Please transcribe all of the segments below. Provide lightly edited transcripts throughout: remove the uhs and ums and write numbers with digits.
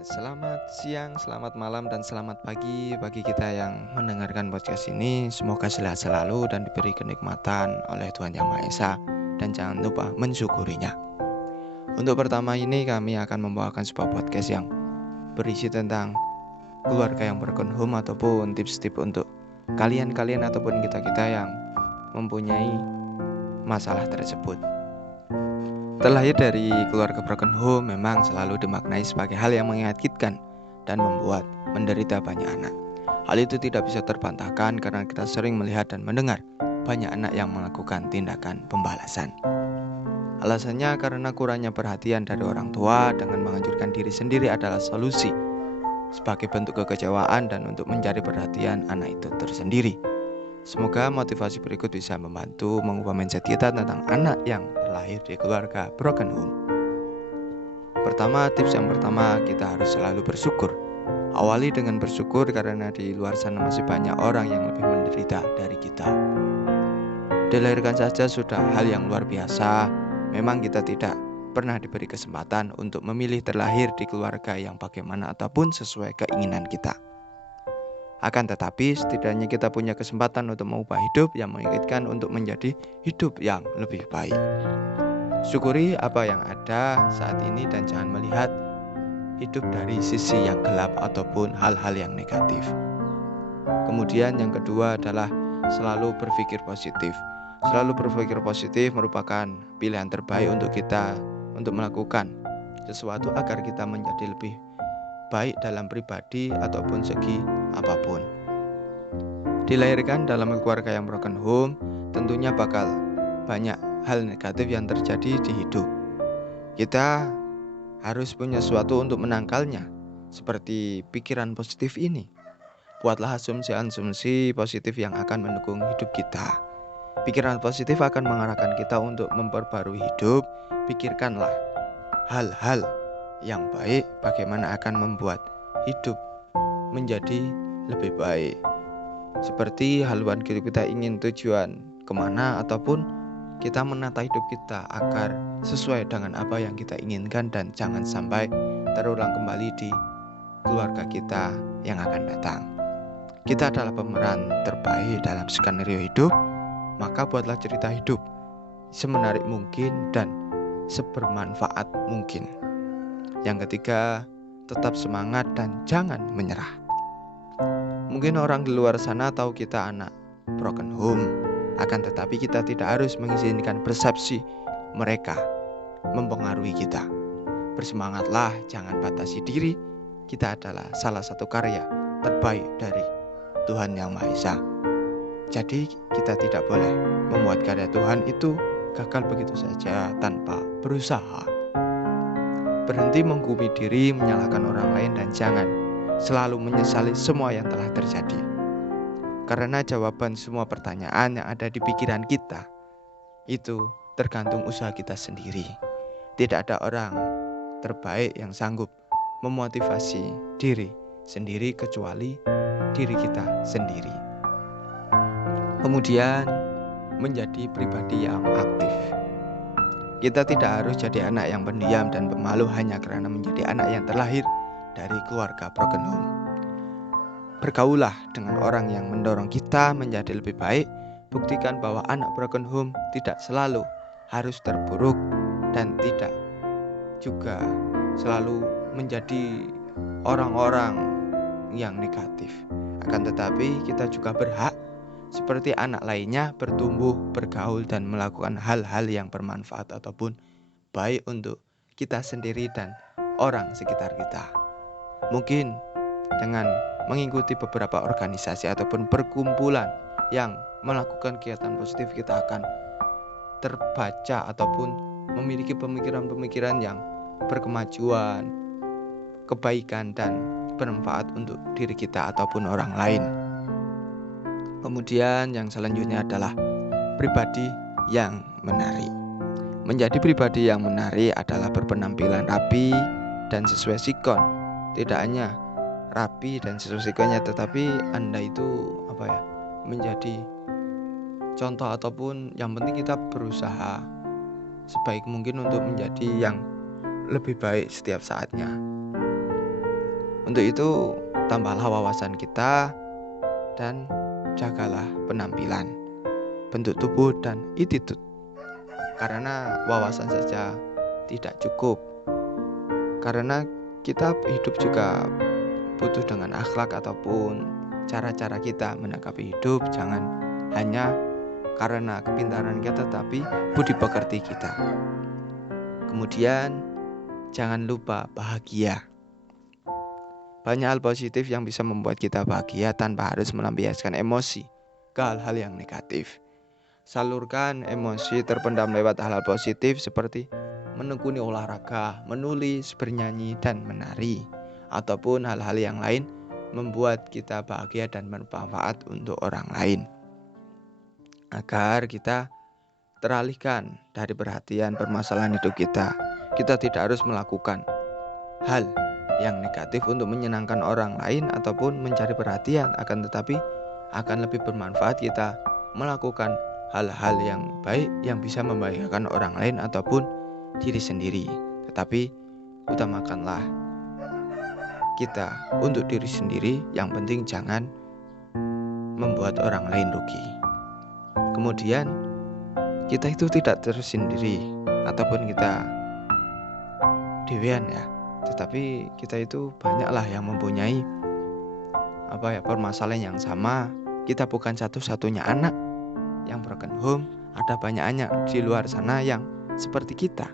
Selamat siang, selamat malam, dan selamat pagi bagi kita yang mendengarkan podcast ini. Semoga sehat selalu dan diberi kenikmatan oleh Tuhan Yang Maha Esa, dan jangan lupa mensyukurinya. Untuk pertama ini kami akan membawakan sebuah podcast yang berisi tentang keluarga yang broken home ataupun tips-tips untuk kalian-kalian ataupun kita-kita yang mempunyai masalah tersebut. Terlahir dari keluarga broken home memang selalu dimaknai sebagai hal yang menyakitkan dan membuat menderita banyak anak. Hal itu tidak bisa terbantahkan karena kita sering melihat dan mendengar banyak anak yang melakukan tindakan pembalasan. Alasannya karena kurangnya perhatian dari orang tua dengan menghancurkan diri sendiri adalah solusi sebagai bentuk kekecewaan dan untuk mencari perhatian anak itu tersendiri. Semoga motivasi berikut bisa membantu mengubah mindset kita tentang anak yang terlahir di keluarga broken home. Tips yang pertama, kita harus selalu bersyukur. Awali dengan bersyukur karena di luar sana masih banyak orang yang lebih menderita dari kita. Dilahirkan saja sudah hal yang luar biasa. Memang kita tidak pernah diberi kesempatan untuk memilih terlahir di keluarga yang bagaimana ataupun sesuai keinginan kita. Akan tetapi setidaknya kita punya kesempatan untuk mengubah hidup yang menginginkan untuk menjadi hidup yang lebih baik. Syukuri apa yang ada saat ini dan jangan melihat hidup dari sisi yang gelap ataupun hal-hal yang negatif. Kemudian yang kedua adalah selalu berpikir positif. Selalu berpikir positif merupakan pilihan terbaik untuk kita untuk melakukan sesuatu agar kita menjadi lebih baik dalam pribadi ataupun segi apapun. Dilahirkan dalam keluarga yang broken home, tentunya bakal banyak hal negatif yang terjadi di hidup. Kita harus punya sesuatu untuk menangkalnya, seperti pikiran positif ini. Buatlah asumsi-asumsi positif yang akan mendukung hidup kita. Pikiran positif akan mengarahkan kita untuk memperbarui hidup. Pikirkanlah hal-hal yang baik, bagaimana akan membuat hidup menjadi lebih baik. Seperti haluan hidup kita ingin tujuan kemana, ataupun kita menata hidup kita agar sesuai dengan apa yang kita inginkan dan jangan sampai terulang kembali di keluarga kita yang akan datang. Kita adalah pemeran terbaik dalam skenario hidup, maka buatlah cerita hidup semenarik mungkin dan sebermanfaat mungkin. Yang ketiga, tetap semangat dan jangan menyerah. Mungkin orang di luar sana tahu kita anak broken home, akan tetapi kita tidak harus mengizinkan persepsi mereka mempengaruhi kita. Bersemangatlah, jangan batasi diri. Kita adalah salah satu karya terbaik dari Tuhan Yang Maha Esa. Jadi kita tidak boleh membuat karya Tuhan itu gagal begitu saja tanpa berusaha. Berhenti menghukumi diri, menyalahkan orang lain, dan jangan selalu menyesali semua yang telah terjadi. Karena jawaban semua pertanyaan yang ada di pikiran kita itu tergantung usaha kita sendiri. Tidak ada orang terbaik yang sanggup memotivasi diri sendiri kecuali diri kita sendiri. Kemudian menjadi pribadi yang aktif. Kita tidak harus jadi anak yang pendiam dan pemalu hanya karena menjadi anak yang terlahir dari keluarga broken home. Bergaulah dengan orang yang mendorong kita menjadi lebih baik. Buktikan bahwa anak broken home tidak selalu harus terburuk dan tidak juga selalu menjadi orang-orang yang negatif. Akan tetapi kita juga berhak seperti anak lainnya bertumbuh, bergaul, dan melakukan hal-hal yang bermanfaat ataupun baik untuk kita sendiri dan orang sekitar kita. Mungkin dengan mengikuti beberapa organisasi ataupun perkumpulan yang melakukan kegiatan positif, kita akan terbaca ataupun memiliki pemikiran-pemikiran yang berkemajuan, kebaikan, dan bermanfaat untuk diri kita ataupun orang lain. Kemudian yang selanjutnya adalah pribadi yang menarik. Menjadi pribadi yang menarik adalah berpenampilan rapi dan sesuai sikon. Tidak hanya rapi dan sesuai sikonnya, tetapi Anda itu menjadi contoh ataupun yang penting kita berusaha sebaik mungkin untuk menjadi yang lebih baik setiap saatnya. Untuk itu, tambahlah wawasan kita dan jagalah penampilan, bentuk tubuh, dan attitude. Karena wawasan saja tidak cukup. Karena kita hidup juga butuh dengan akhlak ataupun cara-cara kita menanggapi hidup. Jangan hanya karena kepintaran kita, tapi budi pekerti kita. Kemudian jangan lupa bahagia. Banyak hal positif yang bisa membuat kita bahagia tanpa harus melampiaskan emosi ke hal-hal yang negatif. Salurkan emosi terpendam lewat hal-hal positif seperti menekuni olahraga, menulis, bernyanyi, dan menari. Ataupun hal-hal yang lain membuat kita bahagia dan bermanfaat untuk orang lain. Agar kita teralihkan dari perhatian permasalahan hidup kita. Kita tidak harus melakukan hal yang negatif untuk menyenangkan orang lain ataupun mencari perhatian, akan tetapi akan lebih bermanfaat kita melakukan hal-hal yang baik yang bisa membahagiakan orang lain ataupun diri sendiri. Tetapi utamakanlah kita untuk diri sendiri, yang penting jangan membuat orang lain rugi. Kemudian kita itu tidak tersendiri ataupun kita dewean ya, tetapi kita itu banyaklah yang mempunyai permasalahan yang sama. Kita bukan satu-satunya anak yang broken home, ada banyaknya di luar sana yang seperti kita.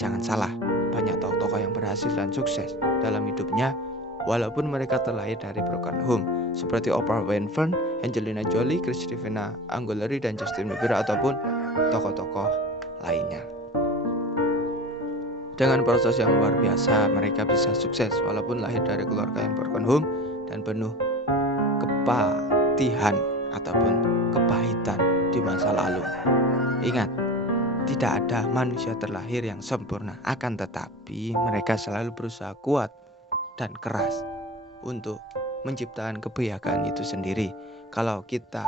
Jangan salah, banyak tokoh-tokoh yang berhasil dan sukses dalam hidupnya walaupun mereka terlahir dari broken home, seperti Oprah Winfrey, Angelina Jolie, Christina Aguilera, dan Justin Bieber ataupun tokoh-tokoh lainnya. Dengan proses yang luar biasa, mereka bisa sukses walaupun lahir dari keluarga yang broken home dan penuh kepatihan ataupun kepahitan di masa lalu. Ingat, tidak ada manusia terlahir yang sempurna, akan tetapi mereka selalu berusaha kuat dan keras untuk menciptakan kebahagiaan itu sendiri. Kalau kita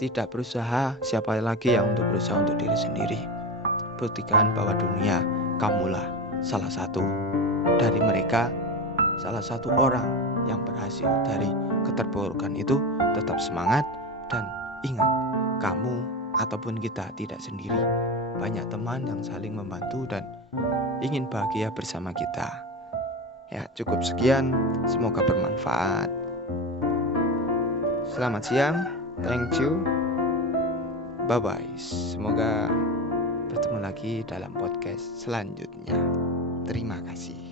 tidak berusaha, siapa lagi yang untuk berusaha untuk diri sendiri? Buktikan bahwa dunia, kamulah salah satu dari mereka, salah satu orang yang berhasil dari keterpurukan itu. Tetap semangat dan ingat, kamu ataupun kita tidak sendiri. Banyak teman yang saling membantu dan ingin bahagia bersama kita. Ya, cukup sekian, semoga bermanfaat. Selamat siang, thank you, bye bye. Semoga bertemu lagi dalam podcast selanjutnya. Terima kasih.